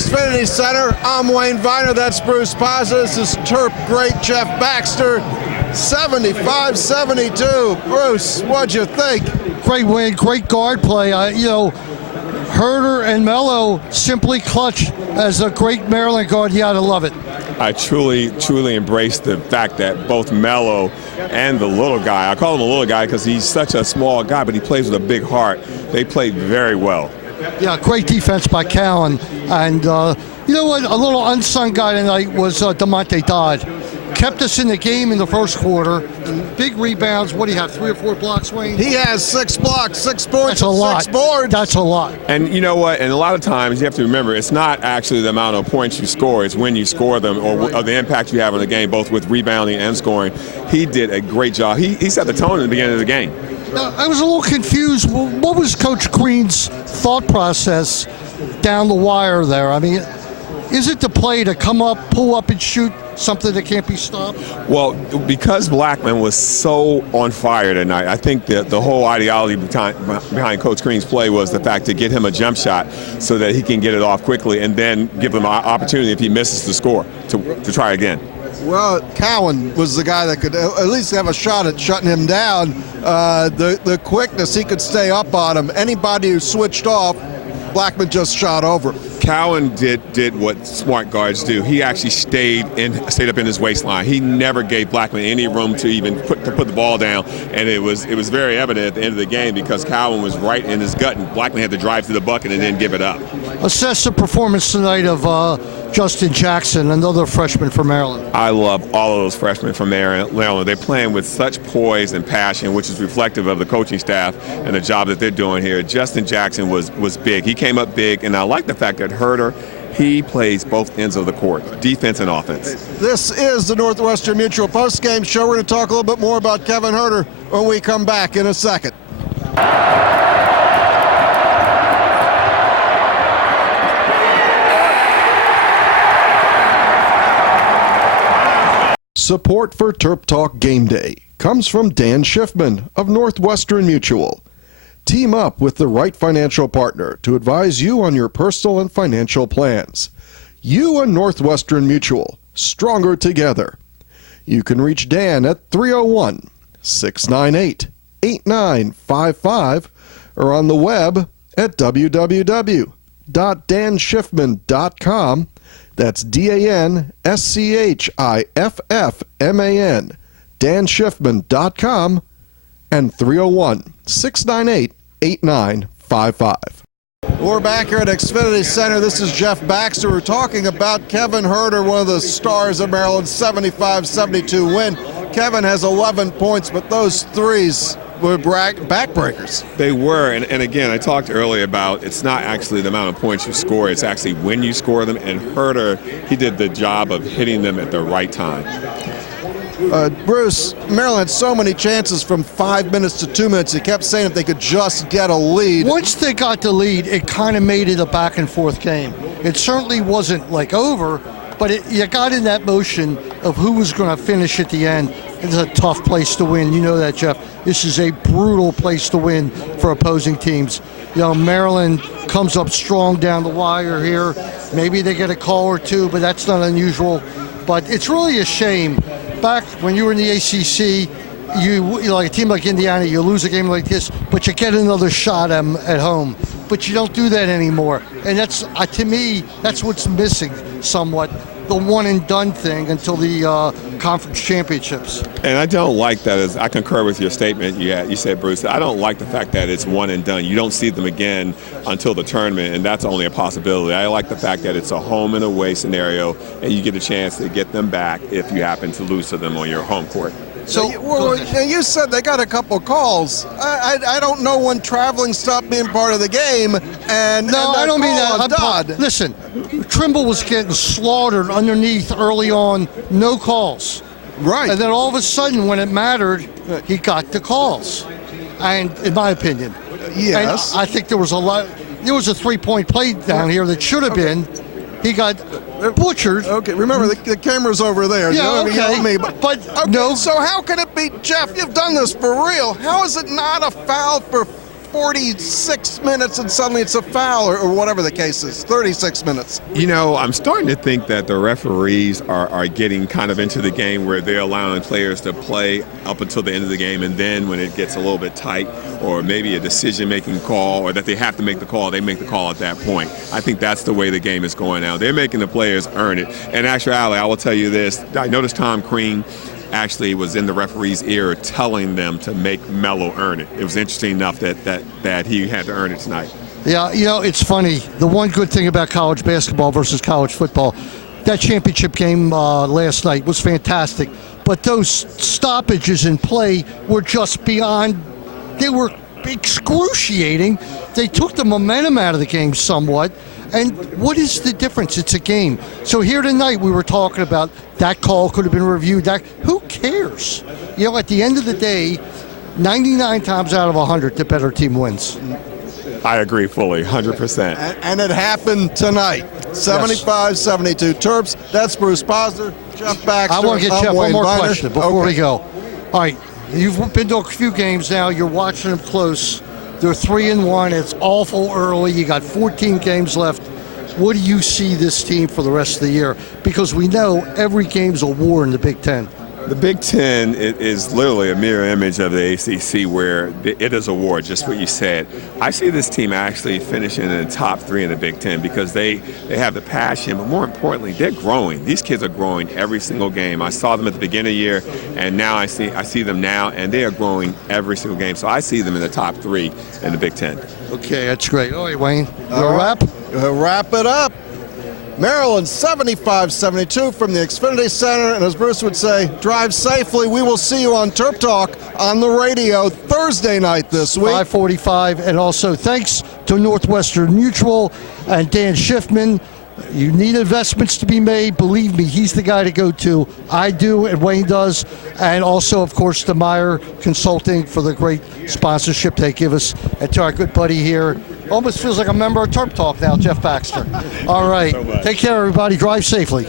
Xfinity Center. I'm Wayne Viner. That's Bruce Pazza. This is Terp great Jeff Baxter. 75-72. Bruce, what'd you think? Great win, great guard play. Herder and Mello simply clutch as a great Maryland guard. You gotta love it. I truly embrace the fact that both Mello and the little guy, I call him a little guy because he's such a small guy, but he plays with a big heart. They played very well. Yeah, great defense by Callan. And you know what? A little unsung guy tonight was DeMonte Dodd. Kept us in the game in the first quarter. Big rebounds. What do you have, 3 or 4 blocks, Wayne? He has 6 blocks, 6 points, That's a lot. 6 boards. That's a lot. And you know what? And a lot of times you have to remember, it's not actually the amount of points you score, it's when you score them or the impact you have on the game, both with rebounding and scoring. He did a great job. He set the tone in the beginning of the game. I was a little confused. What was Coach Queen's thought process down the wire there? I mean, is it the play to come up, pull up, and shoot something that can't be stopped? Well, because Blackman was so on fire tonight, I think that the whole ideology behind Coach Green's play was the fact to get him a jump shot so that he can get it off quickly and then give him an opportunity if he misses to score to try again. Well, Cowan was the guy that could at least have a shot at shutting him down. The quickness, he could stay up on him. Anybody who switched off, Blackman just shot over. Cowan did what smart guards do. He actually stayed up in his waistline. He never gave Blackman any room to even put the ball down, and it was very evident at the end of the game because Cowan was right in his gut, and Blackman had to drive to the bucket and then give it up. Assess the performance tonight of Justin Jackson, another freshman from Maryland. I love all of those freshmen from Maryland. They're playing with such poise and passion, which is reflective of the coaching staff and the job that they're doing here. Justin Jackson was big. He came up big, and I like the fact that Herder, he plays both ends of the court, defense and offense. This is the Northwestern Mutual postgame show. We're going to talk a little bit more about Kevin Herder when we come back in a second. Support for TerpTalk Game Day comes from Dan Schiffman of Northwestern Mutual. Team up with the right financial partner to advise you on your personal and financial plans. You and Northwestern Mutual, stronger together. You can reach Dan at 301-698-8955 or on the web at www.danschiffman.com. That's DANSCHIFFMAN, danschiffman.com, and 301-698-8955. We're back here at Xfinity Center. This is Jeff Baxter. We're talking about Kevin Herder, one of the stars of Maryland's 75-72 win. Kevin has 11 points, but those threes were backbreakers. They were, and again, I talked earlier about it's not actually the amount of points you score, it's actually when you score them, and Herder, he did the job of hitting them at the right time. Bruce, Maryland had so many chances from 5 minutes to 2 minutes. He kept saying if they could just get a lead. Once they got the lead, it kind of made it a back and forth game. It certainly wasn't like over, but you got in that motion of who was going to finish at the end. It's a tough place to win. You know that, Jeff. This is a brutal place to win for opposing teams. You know, Maryland comes up strong down the wire here. Maybe they get a call or two, but that's not unusual. But it's really a shame. Back when you were in the ACC, you like a team like Indiana, you lose a game like this, but you get another shot at home. But you don't do that anymore. And that's, to me, that's what's missing somewhat. The one and done thing until the conference championships. And I don't like that. I concur with your statement you said, Bruce. I don't like the fact that it's one and done. You don't see them again until the tournament, and that's only a possibility. I like the fact that it's a home and away scenario, and you get a chance to get them back if you happen to lose to them on your home court. So you said they got a couple calls. I don't know when traveling stopped being part of the game. No, I don't mean that. Listen, Trimble was getting slaughtered underneath early on, no calls. Right. And then all of a sudden, when it mattered, he got the calls. And in my opinion, yes, and I think there was a lot. There was a 3-point play down here that should have been. He got butchered. Okay, remember the camera's over there. Yeah, okay. But okay, no. So how can it be, Jeff? You've done this for real. How is it not a foul for 46 minutes and suddenly it's a foul or whatever the case is, 36 minutes. You know, I'm starting to think that the referees are getting kind of into the game where they're allowing players to play up until the end of the game, and then when it gets a little bit tight or maybe a decision-making call or that they have to make the call, they make the call at that point. I think that's the way the game is going now. They're making the players earn it. In actuality, I will tell you this. I noticed Tom Crean actually was in the referee's ear telling them to make Melo earn it. It was interesting enough that he had to earn it tonight. Yeah, you know, it's funny. The one good thing about college basketball versus college football, that championship game last night was fantastic. But those stoppages in play were just beyond, they were excruciating. They took the momentum out of the game somewhat. And what is the difference? It's a game. So here tonight we were talking about that call could have been reviewed. Who cares? You know, at the end of the day, 99 times out of 100, the better team wins. I agree fully, 100%. And it happened tonight, 75-72. Terps, that's Bruce Posner, Jeff Baxter. I want to get Jeff one more Viner. question before we go. All right, you've been to a few games now. You're watching them close. They're 3-1. It's awful early. You got 14 games left. What do you see this team for the rest of the year? Because we know every game's a war in the Big Ten. The Big Ten is literally a mirror image of the ACC, where it is a war, just what you said. I see this team actually finishing in the top 3 in the Big Ten because they have the passion, but more importantly, they're growing. These kids are growing every single game. I saw them at the beginning of the year, and now I see them now, and they are growing every single game. So I see them in the top 3 in the Big Ten. Okay, that's great. All right, Wayne, All right. wrap? Wrap it up. Maryland 75-72 from the Xfinity Center, and as Bruce would say, drive safely. We will see you on Terp Talk on the radio Thursday night this week. 5:45, and also thanks to Northwestern Mutual and Dan Schiffman. You need investments to be made. Believe me, he's the guy to go to. I do, and Wayne does. And also, of course, to Meyer Consulting for the great sponsorship they give us. And to our good buddy here, almost feels like a member of Terp Talk now, Jeff Baxter. All right. Take care, everybody. Drive safely.